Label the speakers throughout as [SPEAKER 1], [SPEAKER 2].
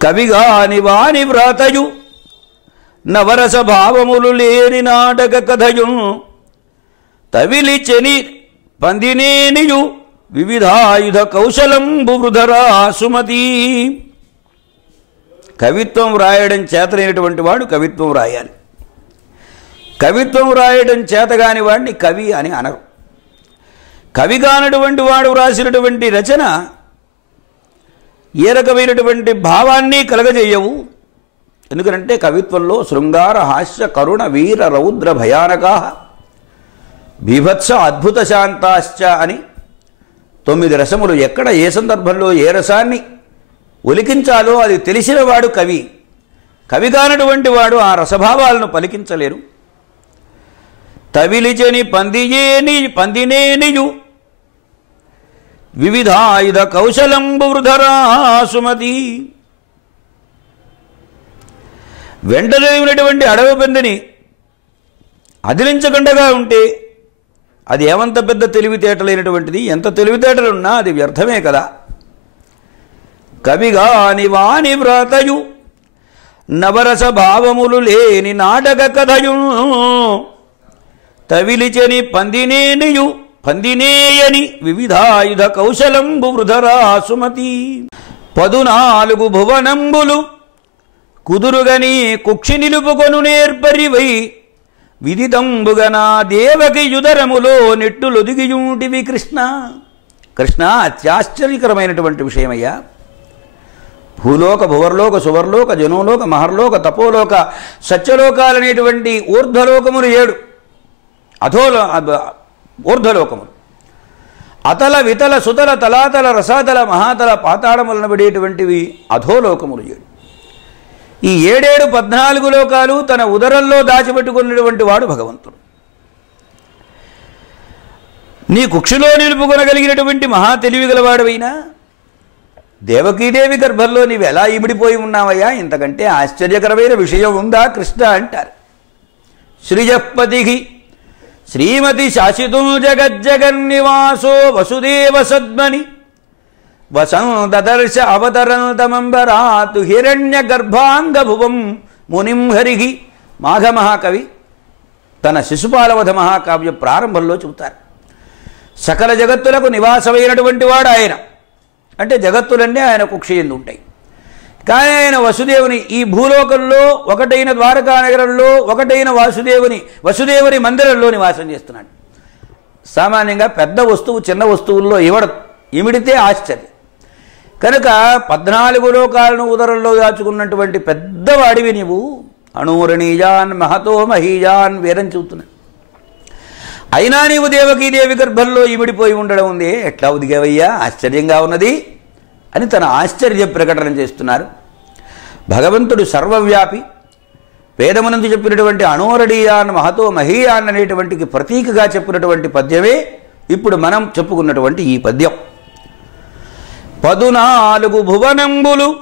[SPEAKER 1] కవిగాని వాని వ్రాతయు నవరస భావములు లేని నాటక కథయు తవిలిచెని పందినేనియు వివిధాయుధ కౌశలంబు వృధరా సుమతి. కవిత్వం రాయడం చేతనైనటువంటి వాడు కవిత్వం రాయాలి కవిత్వం రాయడం చేతగాని వాడిని కవి అని అనరు. కవి కానటువంటి వాడు వ్రాసినటువంటి రచన ఏ రకమైనటువంటి భావాన్ని కలగజేయవు. ఎందుకంటే కవిత్వంలో శృంగార హాస్య కరుణ వీర రౌద్ర భయానకా బీభత్స అద్భుత శాంతాశ్చ అని తొమ్మిది రసములు ఎక్కడ ఏ సందర్భంలో ఏ రసాన్ని ఒలికించాలో అది తెలిసినవాడు కవి కవి. కానటువంటి వాడు ఆ రసభావాలను పలికించలేరు. తవిలిచని పందియేని పందినేనియు. వివిధాయుధ కౌశలంబు వృధరా సుమతి. వెంటనేటువంటి అడవి పందిని అదిలించకుండగా ఉంటే అది ఏమంత పెద్ద తెలివితేటలైనటువంటిది? ఎంత తెలివితేటలున్నా అది వ్యర్థమే కదా. కవిగాని వాని వ్రతయు నవరస భావములు లేని నాటక కథయు. తవిలిచని పందినేనియు పందినేయని వివిధాయుధ కౌశలంబు వృధరా సుమతి పదునాలుగు భువనంబులు కుదురుగని కుక్షి నిలుపుకొను నేర్పరివై విదితంబుగనా దేవకి యుదరములో నెట్టులొదిగియుంటివి కృష్ణ. కృష్ణ అత్యాశ్చర్యకరమైనటువంటి విషయమయ్యా. భూలోక భువర్లోక సువర్లోక జనోలోక మహర్లోక తపోలోక సత్యలోకాలనేటువంటి ఊర్ధ్వలోకములు ఏడు. అధోలో ఊర్ధ్వలోకములు. అతల వితల సుతల తలాతల రసాతల మహాతల పాతాళములను పడేటువంటివి అధోలోకములు ఏడు. ఈ ఏడేడు పద్నాలుగు లోకాలు తన ఉదరంలో దాచిపెట్టుకున్నటువంటి వాడు భగవంతుడు. నీ కుక్షిలో నిలుపుకొనగలిగినటువంటి మహా తెలివి గలవాడవైనా దేవకీదేవి గర్భంలో నీవు ఎలా ఇమిడిపోయి ఉన్నావయ్యా? ఇంతకంటే ఆశ్చర్యకరమైన విషయం ఉందా కృష్ణ అంటారు. శ్రీజపతి శ్రీమతి శాసితం జగజ్జగన్నివాసో వసుదేవ సద్మని వసంతదర్శ అవతరంతమంబరాతు హిరణ్య గర్భాంగ భువం మునిం హరిహి. మాఘమహాకవి తన శిశుపాలవధ మహాకావ్య ప్రారంభంలో చెబుతారు. సకల జగత్తులకు నివాసమైనటువంటి వాడు ఆయన. అంటే జగత్తులన్నీ ఆయన కుక్షయందు ఉంటాయి కానీ ఆయన వసుదేవుని ఈ భూలోకంలో ఒకటైన ద్వారకా నగరంలో ఒకటైన వాసుదేవుని వసుదేవుని మందిరంలో నివాసం చేస్తున్నాడు. సామాన్యంగా పెద్ద వస్తువు చిన్న వస్తువుల్లో ఇవ్వడం ఇమిడితే ఆశ్చర్యం. కనుక పద్నాలుగు లోకాలను ఉదరంలో దాచుకున్నటువంటి పెద్దవాడివి నీవు అణూరణీజాన్ మహతో మహీజాన్ వీరం చెబుతున్నాడు. అయినా నీవు దేవకీదేవి గర్భంలో ఇమిడిపోయి ఉండడం ఉంది ఎట్లా ఉదిగేవయ్యా? ఆశ్చర్యంగా ఉన్నది. అని తన ఆశ్చర్య ప్రకటన చేస్తున్నారు. భగవంతుడు సర్వవ్యాపి వేదమునందు చెప్పినటువంటి అణోరడీయాన్ మహతో మహీయాన్ అనేటువంటికి ప్రతీకగా చెప్పినటువంటి పద్యమే ఇప్పుడు మనం చెప్పుకున్నటువంటి ఈ పద్యం. పదునాలుగు భువనంబులు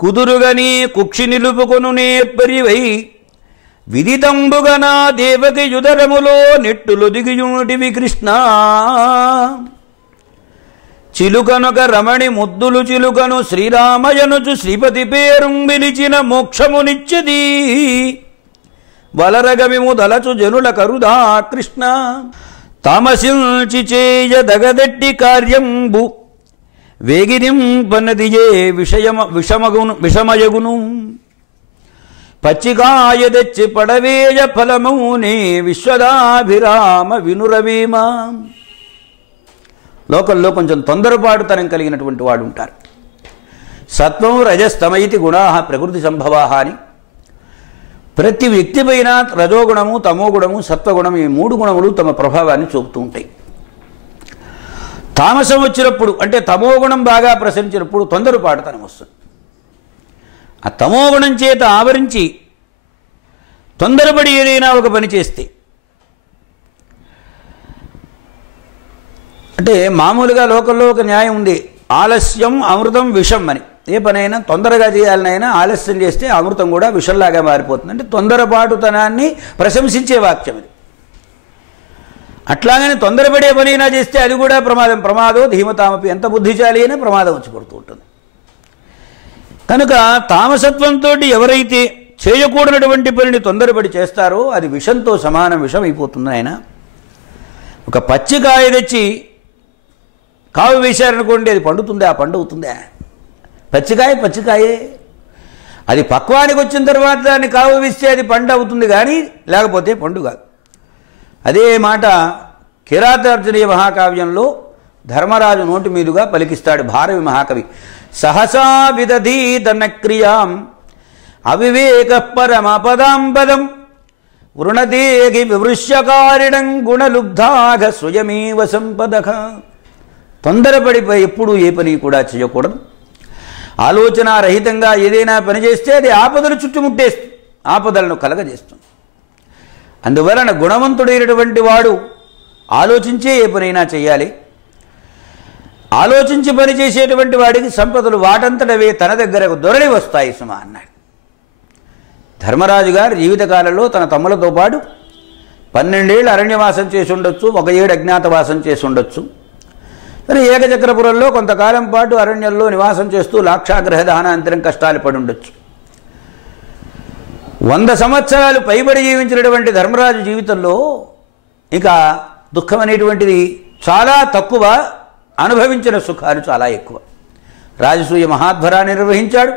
[SPEAKER 1] కుదురుగని కుక్షి నిలుపుకొను నేర్పరివై విదితంబుగనా దేవకి యుదరములో నెట్టులు దిగియుటివి కృష్ణ. చిలుకనొక రమణి ముద్దులు చిలుకను శ్రీరామయనుచు శ్రీపతి పేరు విలిచిన మోక్షమునిచ్చది. వలరగమిము దలచు జనుల కరుదా కృష్ణ. తామసించి చేయ దగదెట్టి కార్యంబు. వేగిరింపనదియే విషయమ విషమగును విషమయగును. పచ్చికాయ తెచ్చి పడవేయ ఫలమౌనే విశ్వదాభిరామ వినురవీమా. లోకల్లో కొంచెం తొందరపాటుతనం కలిగినటువంటి వాడు ఉంటారు. సత్వం రజస్తమైతి గుణా ప్రకృతి సంభవా అని. ప్రతి వ్యక్తి పైన రజోగుణము తమోగుణము సత్వగుణము ఈ మూడు గుణములు తమ ప్రభావాన్ని చూపుతూ ఉంటాయి. తామసం వచ్చినప్పుడు అంటే తమోగుణం బాగా ప్రసరించినప్పుడు తొందరపాటుతనం వస్తుంది. ఆ తమోగుణం చేత ఆవరించి తొందరపడి ఏదైనా ఒక పని చేస్తే అంటే మామూలుగా లోకల్లో ఒక న్యాయం ఉంది. ఆలస్యం అమృతం విషం అని. ఏ పనైనా తొందరగా చేయాలనైనా ఆలస్యం చేస్తే అమృతం కూడా విషంలాగా మారిపోతుంది. అంటే తొందరపాటుతనాన్ని ప్రశంసించే వాక్యం ఇది అట్లాగని తొందరపడే పనైనా చేస్తే అది కూడా ప్రమాదం. ప్రమాదో ధీమతామపి. ఎంత బుద్ధిశాలి అయినా ప్రమాదం వచ్చి పడుతూ ఉంటుంది. కనుక తామసత్వంతో ఎవరైతే చేయకూడనటువంటి పనిని తొందరపడి చేస్తారో అది విషంతో సమానం విషం అయిపోతుంది ఆయన ఒక పచ్చికాయ తెచ్చి కావు వేశారనుకోండి అది పండుతుందా? ఆ పండు అవుతుందా పచ్చికాయ పచ్చికాయే. అది పక్వానికి వచ్చిన తర్వాత దాన్ని కావు వేస్తే అది పండు అవుతుంది కానీ లేకపోతే పండు కాదు. అదే మాట కిరాతార్జునీయ మహాకావ్యంలో ధర్మరాజు నోటి మీదుగా పలికిస్తాడు భారవి మహాకవి. సహసా విదధీతన క్రియాం అవివేక పరమపదాంబదం వృణదేగి వివృష్యకారిణం గుణలుబ్ధాగ స్వయమేవ సంపదక తొందరపడిపోయి ఎప్పుడూ ఏ పని కూడా చేయకూడదు. ఆలోచన రహితంగా ఏదైనా పని చేస్తే అది ఆపదలు చుట్టుముట్టేస్తుంది ఆపదలను కలగజేస్తుంది. అందువలన గుణవంతుడైనటువంటి వాడు ఆలోచించే ఏ పనైనా చేయాలి. ఆలోచించి పనిచేసేటువంటి వాడికి సంపదలు వాటంతటవే తన దగ్గరకు దొరలి వస్తాయి సుమ అన్నాడు. ధర్మరాజు గారు జీవితకాలంలో తన తమ్ములతో పాటు పన్నెండేళ్ళు అరణ్యవాసం చేసి ఉండొచ్చు ఒక ఏడు అజ్ఞాతవాసం చేసి ఉండొచ్చు. మరి ఏకచక్రపురంలో కొంతకాలం పాటు అరణ్యంలో నివాసం చేస్తూ లాక్షాగ్రహ దానాంతరం కష్టాలు పడి ఉండొచ్చు వంద సంవత్సరాలు పైబడి జీవించినటువంటి ధర్మరాజు జీవితంలో ఇక దుఃఖం అనేటువంటిది చాలా తక్కువ అనుభవించిన సుఖాలు చాలా ఎక్కువ. రాజసూయ మహాధ్వరాన్ని నిర్వహించాడు.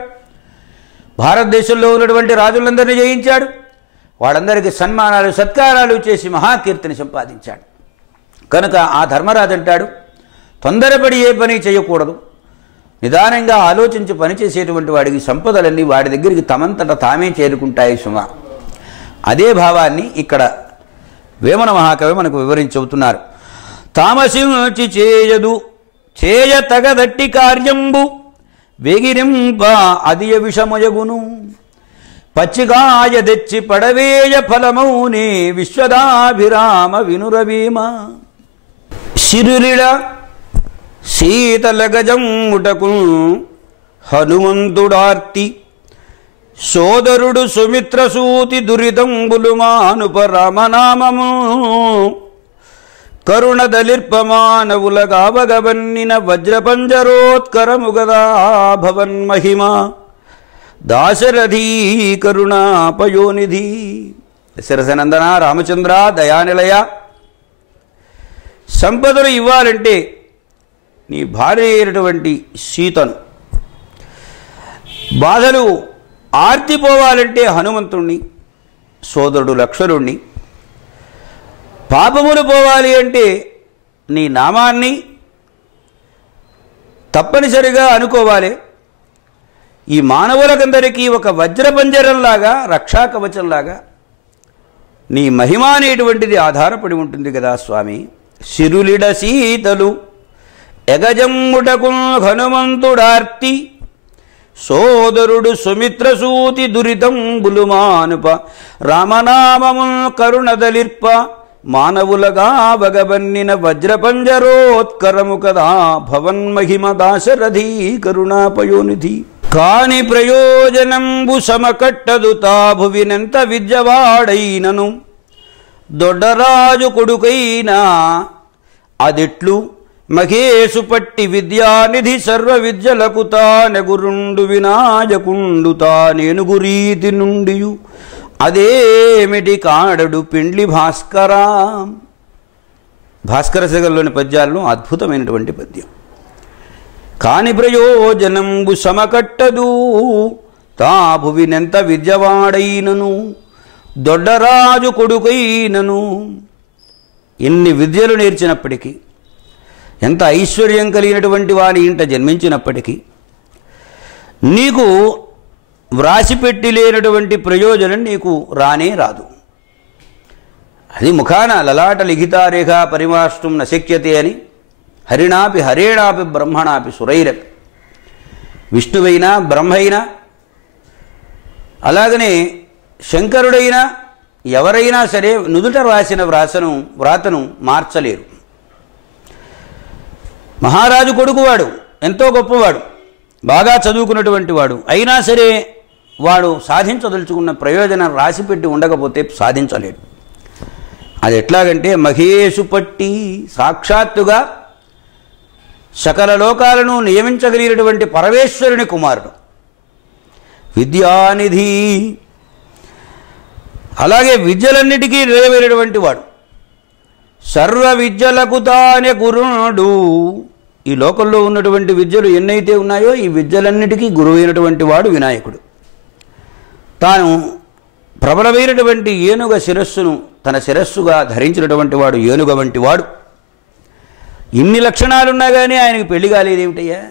[SPEAKER 1] భారతదేశంలో ఉన్నటువంటి రాజులందరినీ జయించాడు. వాళ్ళందరికీ సన్మానాలు సత్కారాలు చేసి మహాకీర్తిని సంపాదించాడు. కనుక ఆ ధర్మరాజు అంటాడు తొందరపడి ఏ పని చేయకూడదు. నిదానంగా ఆలోచించి పనిచేసేటువంటి వాడికి సంపదలన్నీ వాడి దగ్గరికి తమంతట తామే చేరుకుంటాయి సుమ. అదే భావాన్ని ఇక్కడ వేమన మహాకవి మనకు వివరించి చెబుతున్నారు. తామసించి చేయదు చేయ తగదట్టి కార్యంబు వెగిరింప అదియ విషమయగును. పచ్చిగాయ తెచ్చి పడవేయ ఫలమౌనే విశ్వదాభిరామ వినురవీమ. సిరులిడ శీతల గజముటకు హనుమంతుడార్తి సోదరుడు సుమిత్రసూతి దురితంబులు మానుప రామనామము కరుణ దలిర్పమానవులగావగవన్నిన వజ్రపంజరోత్కరము గదా భవన్మహిమ దాశరథీ కరుణాపయోనిధి శిరసనందన రామచంద్ర దయానిలయ. సంపదలు ఇవ్వాలంటే నీ భార్య అయినటువంటి సీతను. బాధలు ఆర్తిపోవాలంటే హనుమంతుణ్ణి సోదరుడు లక్షణుణ్ణి పాపములు పోవాలి అంటే నీ నామాన్ని తప్పనిసరిగా అనుకోవాలి. ఈ మానవులకందరికీ ఒక వజ్రపంజరంలాగా రక్షాకవచంలాగా నీ మహిమ అనేటువంటిది ఆధారపడి ఉంటుంది కదా స్వామి. సిరులిడ సీతలు ఎగజమ్ముటకు హనుమంతుడార్తి సోదరుడు సుమిత్రసూతి దురితంబులు మానుప రామనామము కరుణదలిర్ప మానవులగా వగబన్నిన వజ్రపంజరోత్కరము కదా భవన్మహిమ దాశరథీ కరుణాపయోనిధి కాని ప్రయోజనంబు సమకట్టదు తాభువినెంత విద్యవాడైనను. దొడ్డరాజు కొడుకైనా అదిట్లు మహేసు పట్టి విద్యానిధి సర్వ విద్యలకు తానెగురుండు వినాయకుండు తానేనుగు రీతి నుండి అదేమిటి కాడడు పిండ్లి భాస్కరా? భాస్కర శగల్లోని పద్యాల్లో అద్భుతమైనటువంటి పద్యం. కాని ప్రయోజనంబు సమకట్టదు. తా భువినెంత విద్యవాడైనను. దొడ్డరాజు కొడుకైనను. ఎన్ని విద్యలు నేర్చినప్పటికీ ఎంత ఐశ్వర్యం కలిగినటువంటి వాని ఇంట జన్మించినప్పటికీ నీకు వ్రాసిపెట్టి లేనటువంటి ప్రయోజనం నీకు రానే రాదు. అది ముఖాన లలాట లిఖితారేఖ పరిమాష్టం నశక్యతే అని హరిణాపి హరేణాపి బ్రహ్మణాపి సురైరపి విష్ణువైనా బ్రహ్మైనా అలాగనే శంకరుడైనా ఎవరైనా సరే నుదుట రాసిన వ్రాసను వ్రాతను మార్చలేరు. మహారాజు కొడుకువాడు ఎంతో గొప్పవాడు బాగా చదువుకున్నటువంటి వాడు. అయినా సరే వాడు సాధించదలుచుకున్న ప్రయోజనం రాసిపెట్టి ఉండకపోతే సాధించలేడు. అది ఎట్లాగంటే మహేషు పట్టి సాక్షాత్తుగా సకల లోకాలను నియమించగలిగినటువంటి పరమేశ్వరుని కుమారుడు. విద్యానిధి. అలాగే విద్యలన్నిటికీ నిలవేరినటువంటి వాడు. సర్వ విద్యలకు తానే గురుడు ఈ లోకంలో ఉన్నటువంటి విద్యలు ఎన్నైతే ఉన్నాయో ఈ విద్యలన్నిటికీ గురువైనటువంటి వాడు వినాయకుడు. తాను ప్రబలమైనటువంటి ఏనుగ శిరస్సును తన శిరస్సుగా ధరించినటువంటి వాడు ఏనుగ వంటి వాడు. ఇన్ని లక్షణాలున్నా కానీ ఆయనకి పెళ్ళి కాలేదేమిటయ్యా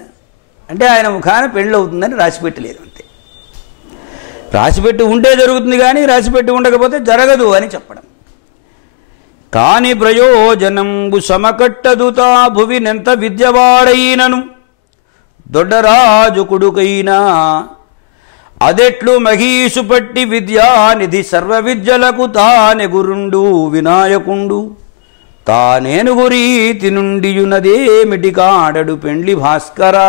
[SPEAKER 1] అంటే ఆయన ముఖాన పెళ్ళి అవుతుందని రాసిపెట్టలేదు అంతే. రాసిపెట్టి ఉంటే జరుగుతుంది కానీ రాసిపెట్టి ఉండకపోతే జరగదు అని చెప్పడం. కాని ప్రయోజనంబు సమకట్టదు తా భువినెంత విద్యవాడైనను. దొడ్డరాజు కొడుకైనా అదెట్లు మహీషు పట్టి విద్యానిధి సర్వ విద్యలకు తానే గురుండు వినాయకుండు. తానేను గురీతి నుండియునదేమిటి కాడడు పెండ్లి భాస్కరా?